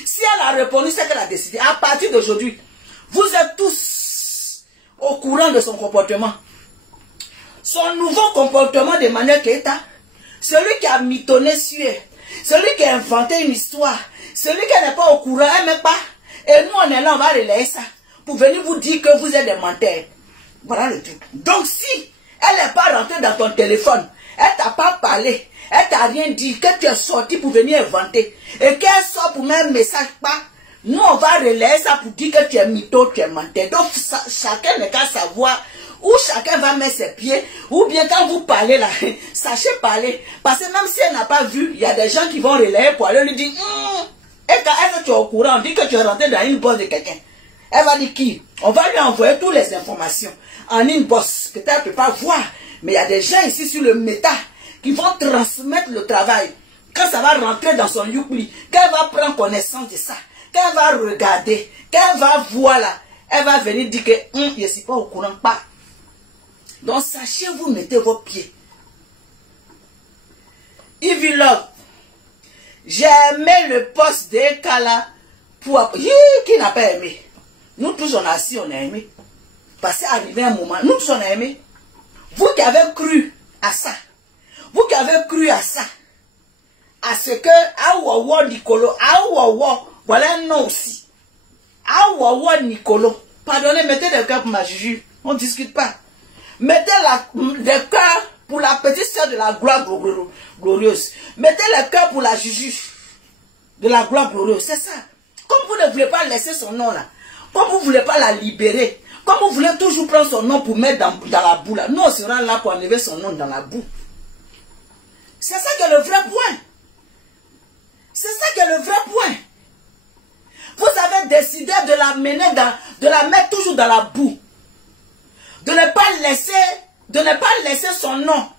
Si elle a répondu, c'est qu'elle a décidé. À partir d'aujourd'hui, vous êtes tous au courant de son comportement. Son nouveau comportement de manière Keita, celui qui a mitonné sur elle, celui qui a inventé une histoire, celui qui n'est pas au courant, elle n'aime pas. Et nous, on est là, on va relayer ça pour venir vous dire que vous êtes des menteurs. Voilà le truc. Donc, si elle n'est pas rentrée dans ton téléphone, elle t'a pas parlé, elle t'a rien dit, que tu es sorti pour venir inventer, et qu'elle sort pour mettre un message pas, nous, on va relayer ça pour dire que tu es mytho, tu es menteur. Donc, chacun n'a qu'à savoir où chacun va mettre ses pieds, ou bien quand vous parlez là, sachez parler. Parce que même si elle n'a pas vu, il y a des gens qui vont relayer pour aller lui dire, et quand elle, tu es au courant, on dit que tu es rentré dans une bosse de quelqu'un. Elle va dire qui? On va lui envoyer toutes les informations en une bosse. Peut-être qu'elle ne peut pas voir, mais il y a des gens ici sur le méta qui vont transmettre le travail. Quand ça va rentrer dans son Youpli, quand elle va prendre connaissance de ça, quand elle va regarder, quand elle va voir là, elle va venir dire que je ne suis pas au courant, pas. Donc sachez, vous mettez vos pieds. Ivy Love, j'ai aimé le poste de Kala pour... Qui n'a pas aimé? Nous tous on a assis, on a aimé. Parce qu'arrivé un moment, nous tous on a aimé. Vous qui avez cru à ça, vous qui avez cru à ça, à ce que Awawa Nicolo, Awawa, voilà un nom aussi. Awawa Nicolo, pardonnez, mettez des cœurs pour ma Juju, on ne discute pas. Mettez des cœurs pour la petite soeur de la gloire glorieuse. Mettez les cœurs pour la Juju de la gloire glorieuse, c'est ça. Comme vous ne voulez pas laisser son nom là, comme vous ne voulez pas la libérer, comme vous voulez toujours prendre son nom pour mettre dans la boue là, nous on sera là pour enlever son nom dans la boue. C'est ça qui est le vrai point. C'est ça qui est le vrai point. Vous avez décidé de la mener de la mettre toujours dans la boue. De ne pas laisser son nom.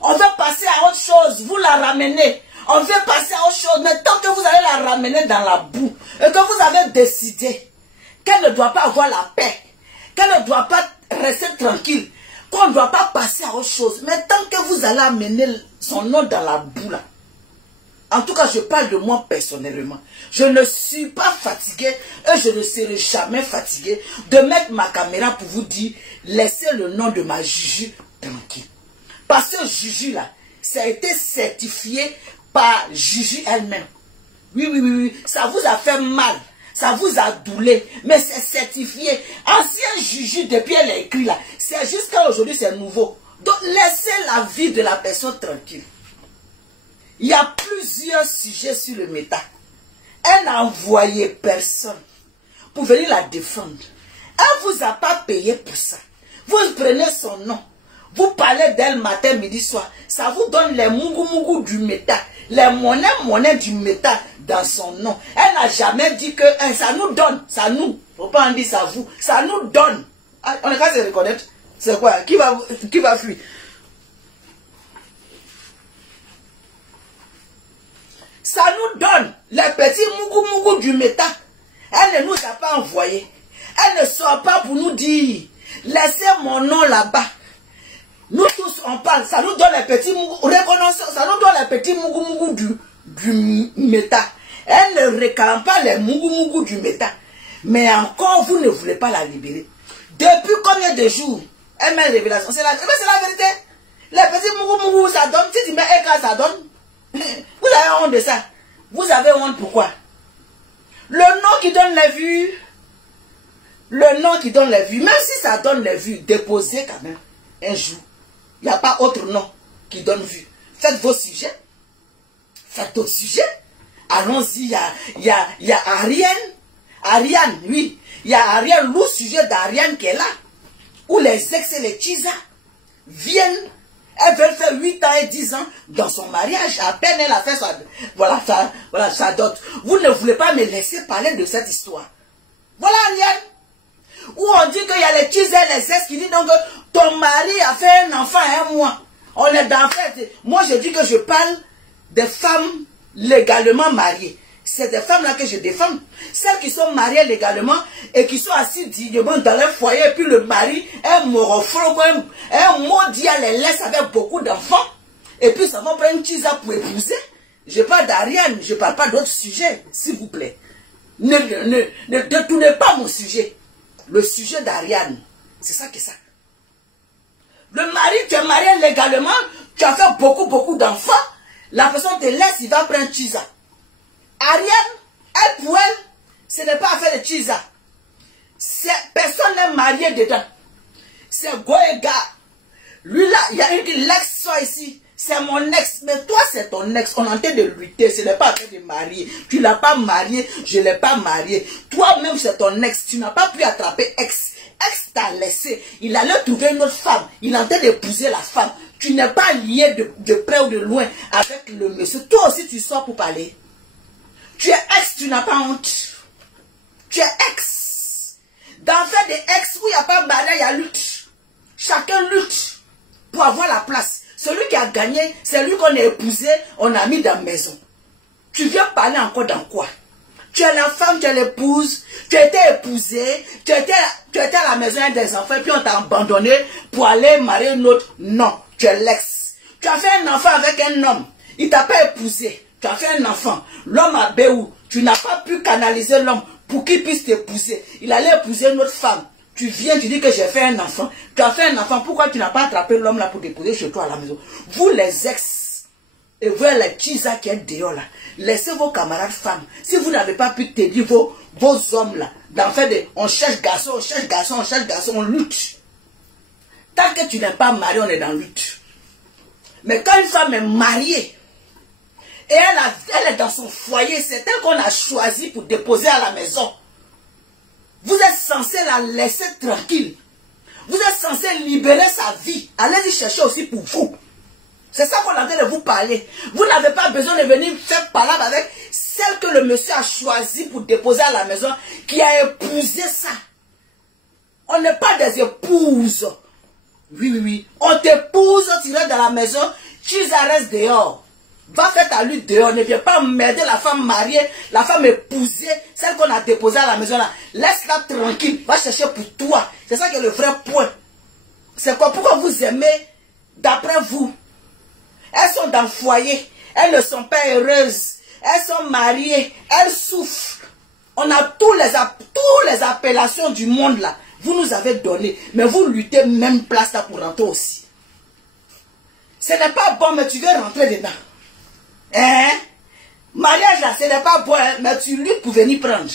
On veut passer à autre chose, vous la ramenez. On veut passer à autre chose, mais tant que vous allez la ramener dans la boue, et que vous avez décidé qu'elle ne doit pas avoir la paix, qu'elle ne doit pas rester tranquille, qu'on ne doit pas passer à autre chose, mais tant que vous allez amener son nom dans la boue là, en tout cas je parle de moi personnellement, je ne suis pas fatigué et je ne serai jamais fatigué de mettre ma caméra pour vous dire, laissez le nom de ma Juju tranquille. Parce que Juju là, ça a été certifié par Juju elle-même. Oui, ça vous a fait mal, ça vous a doulé, mais c'est certifié. Ancien Juju, depuis elle a écrit là, c'est jusqu'à aujourd'hui c'est nouveau. Donc laissez la vie de la personne tranquille. Il y a plusieurs sujets sur le méta. Elle n'a envoyé personne pour venir la défendre. Elle ne vous a pas payé pour ça. Vous prenez son nom. Vous parlez d'elle matin, midi, soir. Ça vous donne les mougou du méta. Les monnaies du méta dans son nom. Elle n'a jamais dit que ça nous donne. Ça nous. Faut pas en dire ça vous. Ça nous donne. On est capable de reconnaître. C'est quoi? Qui va fuir? Ça nous donne les petits mougou du méta. Elle ne nous a pas envoyé. Elle ne sort pas pour nous dire, laissez mon nom là-bas. Nous tous on parle, ça nous donne les petits mougou, reconnaissance, ça nous donne les petits mougou du méta. Elle ne réclame pas les mougou du méta. Mais encore, vous ne voulez pas la libérer. Depuis combien de jours elle met révélation? C'est la vérité. Les petits mougou, ça donne. Si tu mets écart, ça donne. Vous avez honte de ça. Vous avez honte pourquoi? Le nom qui donne les vues. Le nom qui donne les vues. Même si ça donne les vues, déposez quand même un jour. Il n'y a pas autre nom qui donne vue. Faites vos sujets. Faites d'autres sujets. Allons-y. Il y a Ariane. Ariane, oui. Il y a Ariane, le sujet d'Ariane qui est là. Où les ex et les Chisa viennent. Elle veut faire 8 ans et 10 ans dans son mariage. À peine elle a fait sa dot. Vous ne voulez pas me laisser parler de cette histoire. Voilà Ariane. Où on dit qu'il y a les Chisa et les ex qui disent donc que ton mari a fait un enfant un mois. On est dans fait. Moi, je dis que je parle des femmes légalement mariées. C'est des femmes-là que je défends. Celles qui sont mariées légalement et qui sont assises dignement dans leur foyer. Et puis le mari, un morofro, un maudit, les laisse avec beaucoup d'enfants. Et puis ça va prendre une chisa pour épouser. Je parle d'Ariane, je ne parle pas d'autres sujets, s'il vous plaît. Ne détournez pas mon sujet. Le sujet d'Ariane, c'est ça que ça. Le mari, tu es marié légalement, tu as fait beaucoup d'enfants. La personne te laisse, il va prendre chisa. Ariane, elle pour elle, ce n'est pas affaire de chisa. Personne n'est marié dedans. C'est Goéga. Lui là, il y a une l'ex soit ici. C'est mon ex. Mais toi, c'est ton ex. On est en train de lutter. Ce n'est pas affaire de marier. Tu ne l'as pas marié. Je ne l'ai pas marié. Toi-même, c'est ton ex. Tu n'as pas pu attraper ex. Ex t'a laissé. Il allait trouver une autre femme. Il est en train d'épouser la femme. Tu n'es pas lié de près ou de loin avec le monsieur. Toi aussi, tu sors pour parler. Tu es ex, tu n'as pas honte. Tu es ex. Dans fait des ex où il n'y a pas mariage, il y a lutte. Chacun lutte pour avoir la place. Celui qui a gagné, c'est lui qu'on a épousé, on a mis dans la maison. Tu viens parler encore dans quoi? Tu es la femme, tu es l'épouse, tu étais épousée, tu étais à la maison avec des enfants, puis on t'a abandonné pour aller marier une autre. Non, tu es l'ex. Tu as fait un enfant avec un homme, il t'a pas épousé, tu as fait un enfant. L'homme a béou, tu n'as pas pu canaliser l'homme pour qu'il puisse t'épouser. Il allait épouser une autre femme. Tu viens, tu dis que j'ai fait un enfant. Tu as fait un enfant, pourquoi tu n'as pas attrapé l'homme là pour t'épouser chez toi à la maison? Vous les ex, et vous les chisa qui êtes dehors là, laissez vos camarades femmes. Si vous n'avez pas pu t'aider vos hommes là, d'en faire des, on cherche garçon, on cherche garçon, on cherche garçon, on lutte. Tant que tu n'es pas marié, on est dans la lutte. Mais quand une femme est mariée, et elle est dans son foyer, c'est elle qu'on a choisi pour déposer à la maison. Vous êtes censé la laisser tranquille. Vous êtes censé libérer sa vie. Allez-y chercher aussi pour vous. C'est ça qu'on est en train de vous parler. Vous n'avez pas besoin de venir faire palabre avec celle que le monsieur a choisi pour déposer à la maison, qui a épousé ça. On n'est pas des épouses. Oui. On t'épouse, tu restes dans la maison, tu restes dehors. Va faire ta lutte dehors, ne viens pas m'aider la femme mariée, la femme épousée, celle qu'on a déposée à la maison là. Laisse-la tranquille, va chercher pour toi. C'est ça qui est le vrai point. C'est quoi? Pourquoi vous aimez, d'après vous? Elles sont dans le foyer, elles ne sont pas heureuses, elles sont mariées, elles souffrent. On a toutes les appellations du monde là. Vous nous avez donné, mais vous luttez même place là pour rentrer aussi. Ce n'est pas bon, mais tu veux rentrer dedans. Hein? Mariage là, ce n'est pas bon, hein, mais tu luttes pour venir prendre.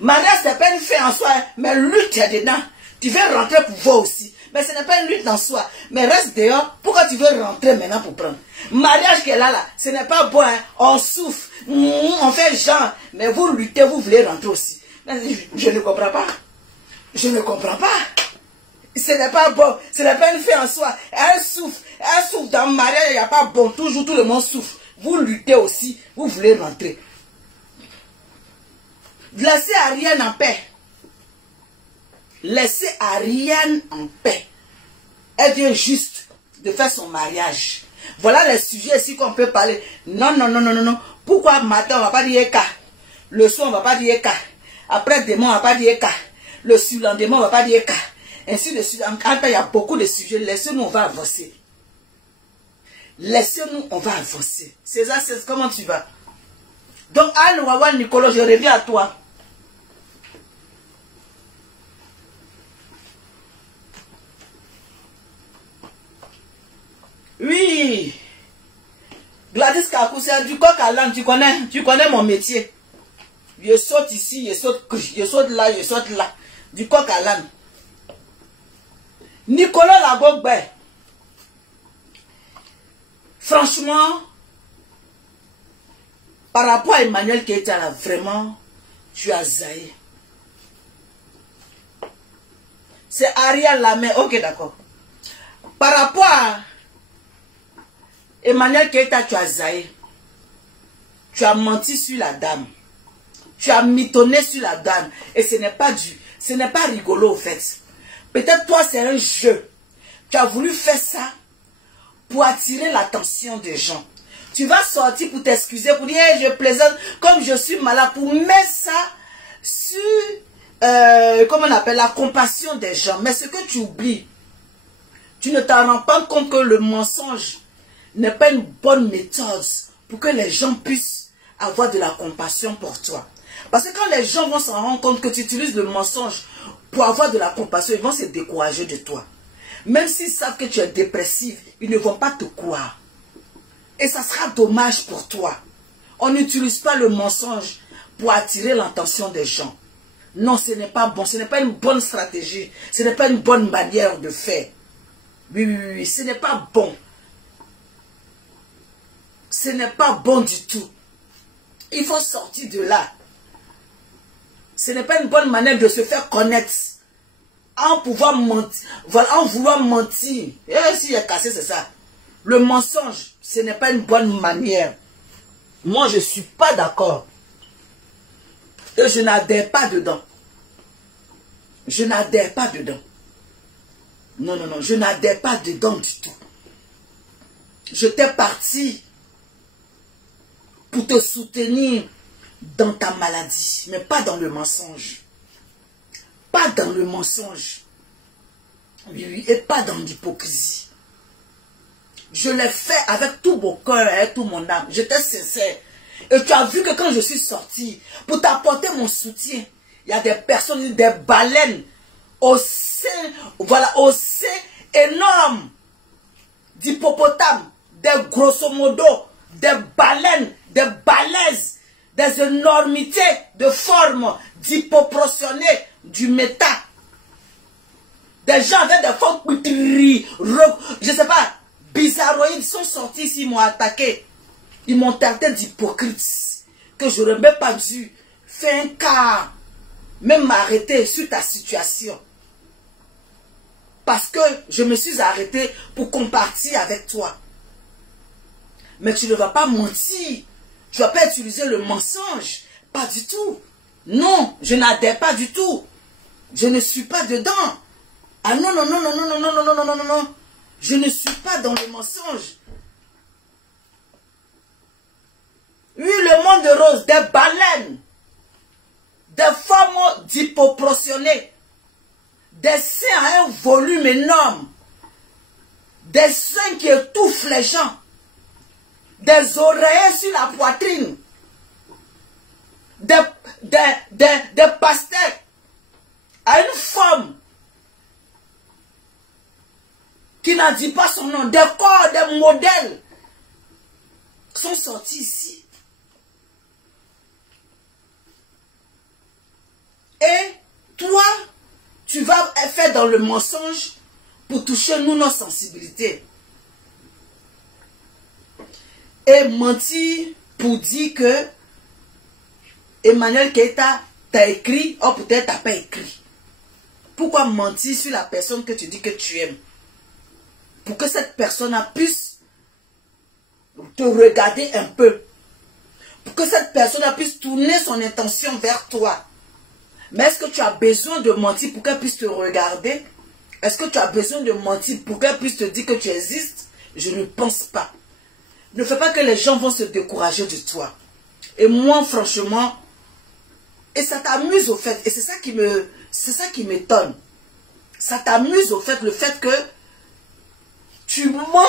Mariage, ce n'est pas une fait en soi, mais lutte dedans. Tu veux rentrer pour voir aussi. Mais ce n'est pas une lutte en soi. Mais reste dehors. Pourquoi tu veux rentrer maintenant pour prendre? Mariage qu'elle a là, ce n'est pas bon, hein. On souffre. On fait genre. Mais vous luttez, vous voulez rentrer aussi. Mais je ne comprends pas. Je ne comprends pas. Ce n'est pas bon. Ce n'est pas une fait en soi. Elle souffre. Elle souffre dans le mariage. Il n'y a pas bon. Toujours tout le monde souffre. Vous luttez aussi. Vous voulez rentrer. Laissez Ariane en paix. Laissez Ariane en paix. Elle vient juste de faire son mariage. Voilà les sujets ici qu'on peut parler. Non. Pourquoi matin on ne va pas dire Eka? Le soir on ne va pas dire Eka. Après demain on ne va pas dire Eka. Le surlendemain on ne va pas dire Eka. Ainsi de suite. En il y a beaucoup de sujets. Laissez-nous, on va avancer. Laissez-nous, on va avancer. César, comment tu vas? Donc, Anne Wawa Nicolas, je reviens à toi. Oui. Gladys Kakousia, du coq à l'âne, tu connais mon métier. Je saute ici, je saute là, je saute là. Du coq à l'âne. Nicolas Lagogbe. Franchement, par rapport à Emmanuel Keïta là, vraiment, tu as zaï. C'est Ariel Lamé, ok d'accord. Par rapport à Emmanuel Keïta, tu as zaï. Tu as menti sur la dame. Tu as mitonné sur la dame. Et ce n'est pas rigolo au fait. Peut-être toi c'est un jeu. Tu as voulu faire ça pour attirer l'attention des gens. Tu vas sortir pour t'excuser, pour dire hey, je plaisante, comme je suis malade, pour mettre ça sur, comment on appelle, la compassion des gens. Mais ce que tu oublies, tu ne t'en rends pas compte que le mensonge n'est pas une bonne méthode pour que les gens puissent avoir de la compassion pour toi. Parce que quand les gens vont s'en rendre compte que tu utilises le mensonge pour avoir de la compassion, ils vont se décourager de toi. Même s'ils savent que tu es dépressif, ils ne vont pas te croire. Et ça sera dommage pour toi. On n'utilise pas le mensonge pour attirer l'attention des gens. Non, ce n'est pas bon. Ce n'est pas une bonne stratégie. Ce n'est pas une bonne manière de faire. Oui, oui, oui. Ce n'est pas bon. Ce n'est pas bon du tout. Il faut sortir de là. Ce n'est pas une bonne manière de se faire connaître. En pouvoir mentir. Voilà, en vouloir mentir. Et s'il est cassé, c'est ça. Le mensonge, ce n'est pas une bonne manière. Moi, je ne suis pas d'accord. Et je n'adhère pas dedans. Je n'adhère pas dedans. Non, non, non, je n'adhère pas dedans du tout. J'étais parti pour te soutenir dans ta maladie, mais pas dans le mensonge. Pas dans le mensonge. Oui, oui, et pas dans l'hypocrisie. Je l'ai fait avec tout mon cœur et tout mon âme. J'étais sincère. Et tu as vu que quand je suis sorti, pour t'apporter mon soutien, il y a des personnes, des baleines au sein, voilà, au sein énorme d'hippopotames, des grosso modo, des baleines, des balaises, des énormités de forme disproportionnées du méta. Des gens avec des formes, je sais pas, bizarroïdes sont sortis ici, ils m'ont attaqué. Ils m'ont traité d'hypocrite. Que je n'aurais même pas dû faire un cas, même m'arrêter sur ta situation. Parce que je me suis arrêté pour compartir avec toi. Mais tu ne vas pas mentir. Tu ne vas pas utiliser le mensonge. Pas du tout. Non, je n'adhère pas du tout. Je ne suis pas dedans. Ah non, non, non, non, non, non, non, non, non, non, non, non. Je ne suis pas dans le mensonge. Oui, le monde de rose, des baleines, des formes disproportionnées, des seins à un volume énorme, des seins qui étouffent les gens, des oreillers sur la poitrine, des pastèques à une forme qui n'en dit pas son nom, des corps, des modèles sont sortis ici. Et toi, tu vas faire dans le mensonge pour toucher nous nos sensibilités. Et mentir pour dire que Emmanuel Keita t'a écrit, ou peut-être t'as pas écrit. Pourquoi mentir sur la personne que tu dis que tu aimes? Pour que cette personne puisse te regarder un peu. Pour que cette personne puisse tourner son intention vers toi. Mais est-ce que tu as besoin de mentir pour qu'elle puisse te regarder? Est-ce que tu as besoin de mentir pour qu'elle puisse te dire que tu existes? Je ne pense pas. Ne fais pas que les gens vont se décourager de toi. Et moi, franchement, et ça t'amuse au fait, et c'est ça qui m'étonne. Ça t'amuse au fait, le fait que tu mens.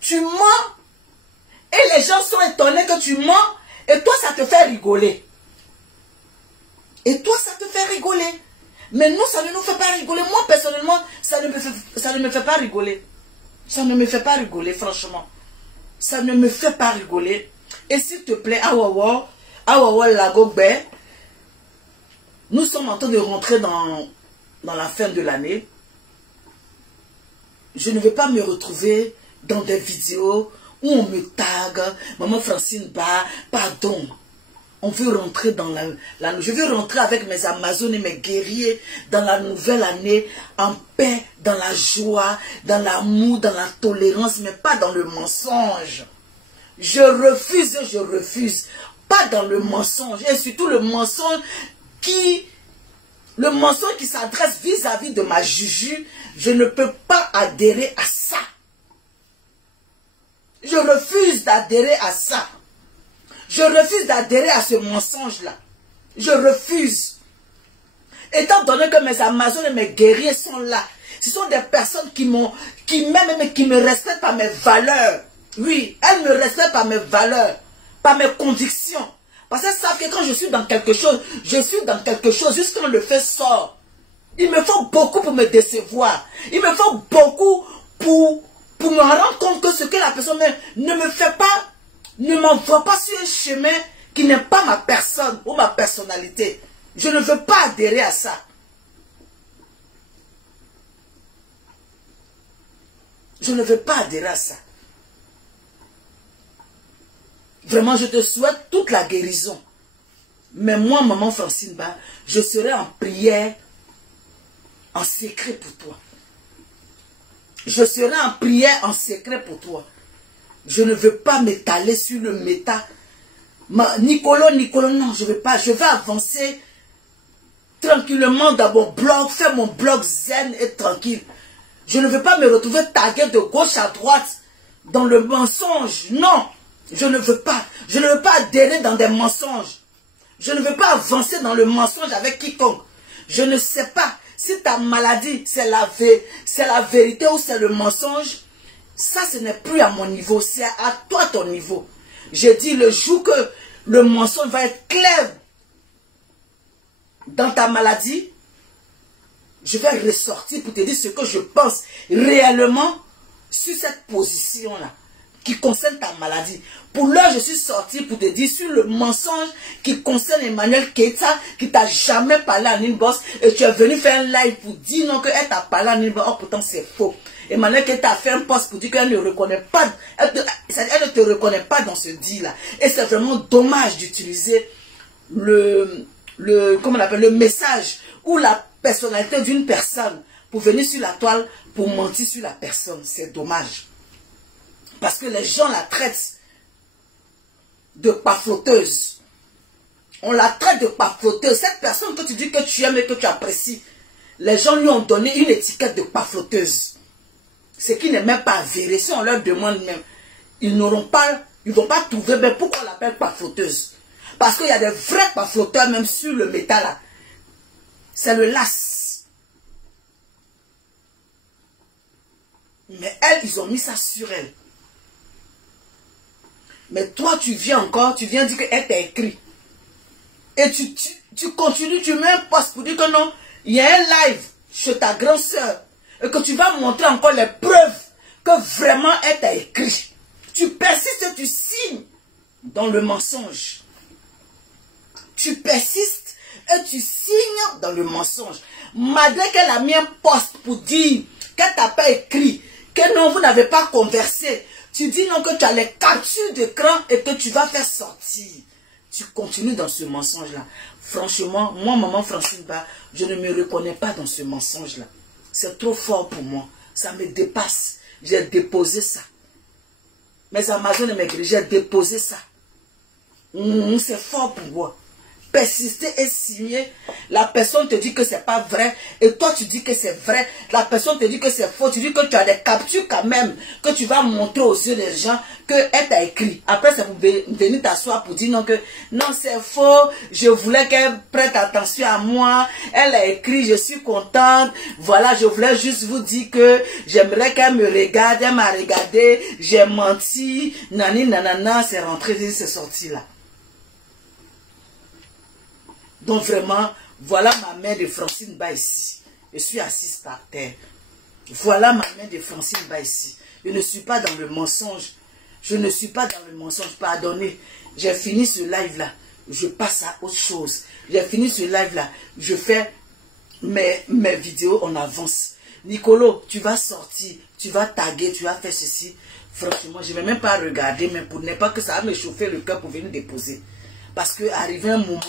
Tu mens. Et les gens sont étonnés que tu mens. Et toi, ça te fait rigoler. Et toi, ça te fait rigoler. Mais nous, ça ne nous fait pas rigoler. Moi, personnellement, ça ne me fait pas rigoler. Ça ne me fait pas rigoler, franchement. Ça ne me fait pas rigoler. Et s'il te plaît, Awawa, Lagogbe, nous sommes en train de rentrer dans la fin de l'année. Je ne vais pas me retrouver dans des vidéos où on me tague, Maman Francine Ba, pardon. On veut rentrer dans je veux rentrer avec mes Amazones et mes guerriers dans la nouvelle année, en paix, dans la joie, dans l'amour, dans la tolérance, mais pas dans le mensonge. Je refuse. Pas dans le mensonge. Et surtout le mensonge qui Le mensonge qui s'adresse vis-à-vis de ma Juju, je ne peux pas adhérer à ça. Je refuse d'adhérer à ça. Je refuse d'adhérer à ce mensonge-là. Je refuse. Étant donné que mes Amazones et mes guerriers sont là, ce sont des personnes qui m'aiment, qui me respectent par mes valeurs. Oui, elles me respectent par mes valeurs, par mes convictions. Parce qu'elles savent que quand je suis dans quelque chose, je suis dans quelque chose juste quand le fait sort. Il me faut beaucoup pour me décevoir. Il me faut beaucoup pour me rendre compte que ce que la personne ne me fait pas, ne m'envoie pas sur un chemin qui n'est pas ma personne ou ma personnalité. Je ne veux pas adhérer à ça. Je ne veux pas adhérer à ça. Vraiment, je te souhaite toute la guérison. Mais moi, maman Francine Ba, je serai en prière, en secret pour toi. Je serai en prière, en secret pour toi. Je ne veux pas m'étaler sur le méta. Nicolo, non, je ne veux pas. Je vais avancer tranquillement dans mon blog, faire mon blog zen et tranquille. Je ne veux pas me retrouver tagué de gauche à droite dans le mensonge. Non, je ne veux pas. Je ne veux pas adhérer dans des mensonges. Je ne veux pas avancer dans le mensonge avec quiconque. Je ne sais pas si ta maladie, c'est la vérité ou c'est le mensonge. Ça, ce n'est plus à mon niveau. C'est à toi ton niveau. J'ai dit le jour que le mensonge va être clair dans ta maladie, je vais ressortir pour te dire ce que je pense réellement sur cette position-là qui concerne ta maladie. Pour l'heure, je suis sorti pour te dire sur le mensonge qui concerne Emmanuel Keita, qui t'a jamais parlé en inbox, et tu es venu faire un live pour dire non qu'elle t'a parlé en inbox. Oh, pourtant c'est faux. Emmanuel Keita a fait un post pour dire qu'elle ne reconnaît pas, elle ne te reconnaît pas dans ce deal-là. Et c'est vraiment dommage d'utiliser comment on appelle, le message ou la personnalité d'une personne pour venir sur la toile pour mentir sur la personne. C'est dommage. Parce que les gens la traitent de pafloteuse. On la traite de pafloteuse. Cette personne que tu dis que tu aimes et que tu apprécies, les gens lui ont donné une étiquette de pafloteuse. Ce qui n'est même pas avéré. Si on leur demande même, ils ne vont pas trouver, mais pourquoi on l'appelle pafloteuse? Parce qu'il y a des vrais pafloteurs même sur le métal là. C'est le las. Mais elles, ils ont mis ça sur elles. Mais toi, tu viens encore, tu viens dire qu'elle t'a écrit. Et tu continues, tu mets un post pour dire que non, il y a un live chez ta grande soeur. Et que tu vas montrer encore les preuves que vraiment elle t'a écrit. Tu persistes et tu signes dans le mensonge. Tu persistes et tu signes dans le mensonge. Malgré qu'elle a mis un post pour dire qu'elle t'a pas écrit, que non, vous n'avez pas conversé. Tu dis non que tu as les captures d'écran et que tu vas faire sortir. Tu continues dans ce mensonge-là. Franchement, moi, maman Francine Ba, je ne me reconnais pas dans ce mensonge-là. C'est trop fort pour moi. Ça me dépasse. J'ai déposé ça. Mes Amazones et mes grilles, j'ai déposé ça. C'est fort pour moi. Persister et signer, la personne te dit que c'est pas vrai et toi tu dis que c'est vrai, la personne te dit que c'est faux, tu dis que tu as des captures quand même que tu vas montrer aux yeux des gens qu'elle t'a écrit. Après c'est pour venir t'asseoir pour dire non que non c'est faux, je voulais qu'elle prête attention à moi, elle a écrit, je suis contente, voilà, je voulais juste vous dire que j'aimerais qu'elle me regarde, elle m'a regardé, j'ai menti, nani nanana, c'est rentré, c'est sorti là. Donc vraiment, voilà ma main de Francine Ba ici. Je suis assise par terre. Voilà ma main de Francine Ba ici. Je ne suis pas dans le mensonge. Je ne suis pas dans le mensonge. Pardonnez. J'ai fini ce live-là. Je passe à autre chose. J'ai fini ce live-là. Je fais mes vidéos en avance. Nicolo, tu vas sortir. Tu vas taguer. Tu vas faire ceci. Franchement, je ne vais même pas regarder. Mais pour ne pas que ça va me chauffer le cœur pour venir déposer. Parce qu'arrivé un moment,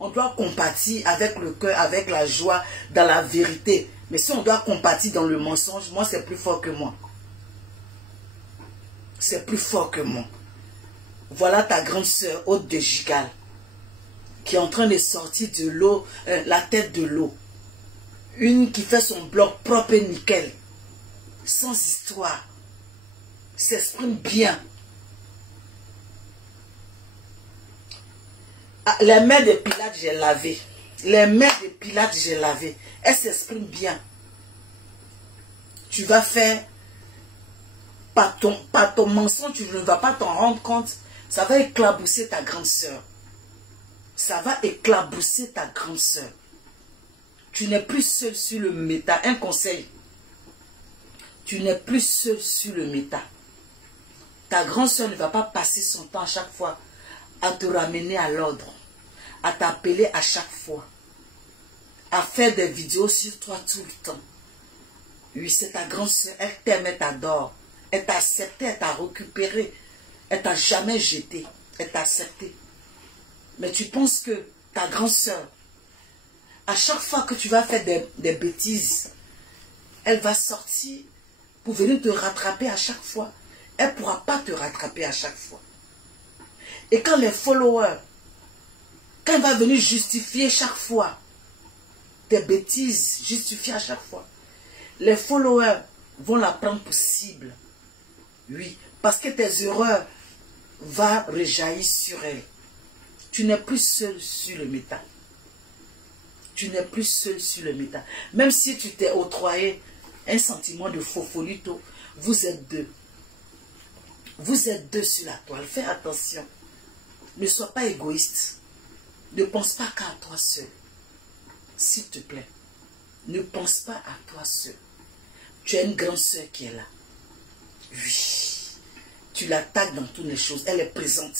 on doit compatir avec le cœur, avec la joie, dans la vérité. Mais si on doit compatir dans le mensonge, moi c'est plus fort que moi. C'est plus fort que moi. Voilà ta grande sœur, Haute de Gigal, qui est en train de sortir de l'eau, la tête de l'eau. Une qui fait son blog propre et nickel. Sans histoire. S'exprime bien. Ah, les mains de Pilate, j'ai lavé. Les mains de Pilate, j'ai lavé. Elle s'exprime bien. Tu vas faire par ton mensonge, tu ne vas pas t'en rendre compte. Ça va éclabousser ta grande sœur. Ça va éclabousser ta grande sœur. Tu n'es plus seul sur le méta. Un conseil. Tu n'es plus seul sur le méta. Ta grande sœur ne va pas passer son temps à chaque fois à te ramener à l'ordre, à t'appeler à chaque fois, à faire des vidéos sur toi tout le temps. Oui, c'est ta grande sœur, elle t'aime, elle t'adore, elle t'a accepté, elle t'a récupéré, elle t'a jamais jeté, elle t'a accepté. Mais tu penses que ta grande sœur, à chaque fois que tu vas faire des bêtises, elle va sortir pour venir te rattraper à chaque fois. Elle ne pourra pas te rattraper à chaque fois. Et quand les followers, quand elle va venir justifier chaque fois tes bêtises, justifier à chaque fois, les followers vont la prendre pour cible. Oui, parce que tes erreurs vont rejaillir sur elle. Tu n'es plus seul sur le méta. Tu n'es plus seul sur le méta. Même si tu t'es octroyé un sentiment de fofolito, vous êtes deux. Vous êtes deux sur la toile. Fais attention. Ne sois pas égoïste. Ne pense pas qu'à toi seul. S'il te plaît. Ne pense pas à toi seul. Tu as une grande sœur qui est là. Oui. Tu l'attaques dans toutes les choses. Elle est présente.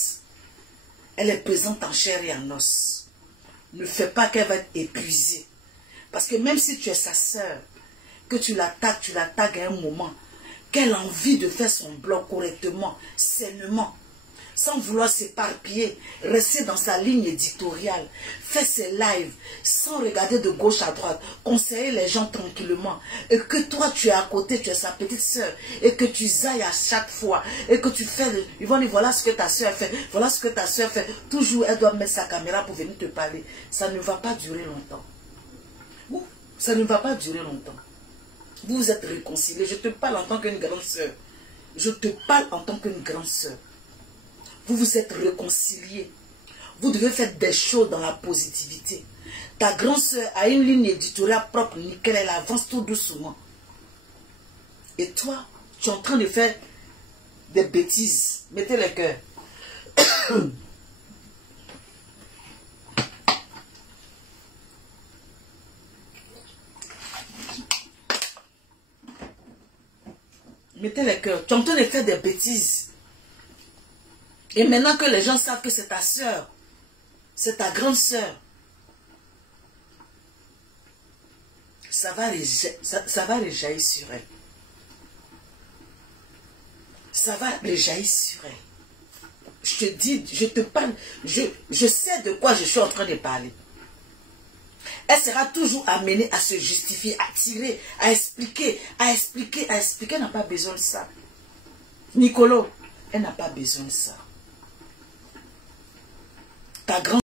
Elle est présente en chair et en os. Ne fais pas qu'elle va être épuisée. Parce que même si tu es sa sœur, que tu l'attaques à un moment, qu'elle a envie de faire son blog correctement, sainement, sans vouloir s'éparpiller, rester dans sa ligne éditoriale, faire ses lives, sans regarder de gauche à droite, conseiller les gens tranquillement, et que toi tu es à côté, tu es sa petite soeur, et que tu zailles à chaque fois, et que tu fais, ils vont dire voilà ce que ta soeur fait, voilà ce que ta soeur fait, toujours elle doit mettre sa caméra pour venir te parler, ça ne va pas durer longtemps. Ça ne va pas durer longtemps. Vous vous êtes réconciliés. Je te parle en tant qu'une grande sœur. Je te parle en tant qu'une grande sœur. Vous vous êtes réconciliés. Vous devez faire des choses dans la positivité. Ta grande sœur a une ligne éditoriale propre, nickel, elle avance tout doucement. Et toi, tu es en train de faire des bêtises. Mettez les cœurs. Mettez les cœurs. Tu es en train de faire des bêtises. Et maintenant que les gens savent que c'est ta soeur, c'est ta grande soeur, ça va rejaillir sur elle. Ça va rejaillir sur elle. Je te dis, je te parle, je sais de quoi je suis en train de parler. Elle sera toujours amenée à se justifier, à tirer, à expliquer. Elle n'a pas besoin de ça. Nicolo, elle n'a pas besoin de ça. Ta grande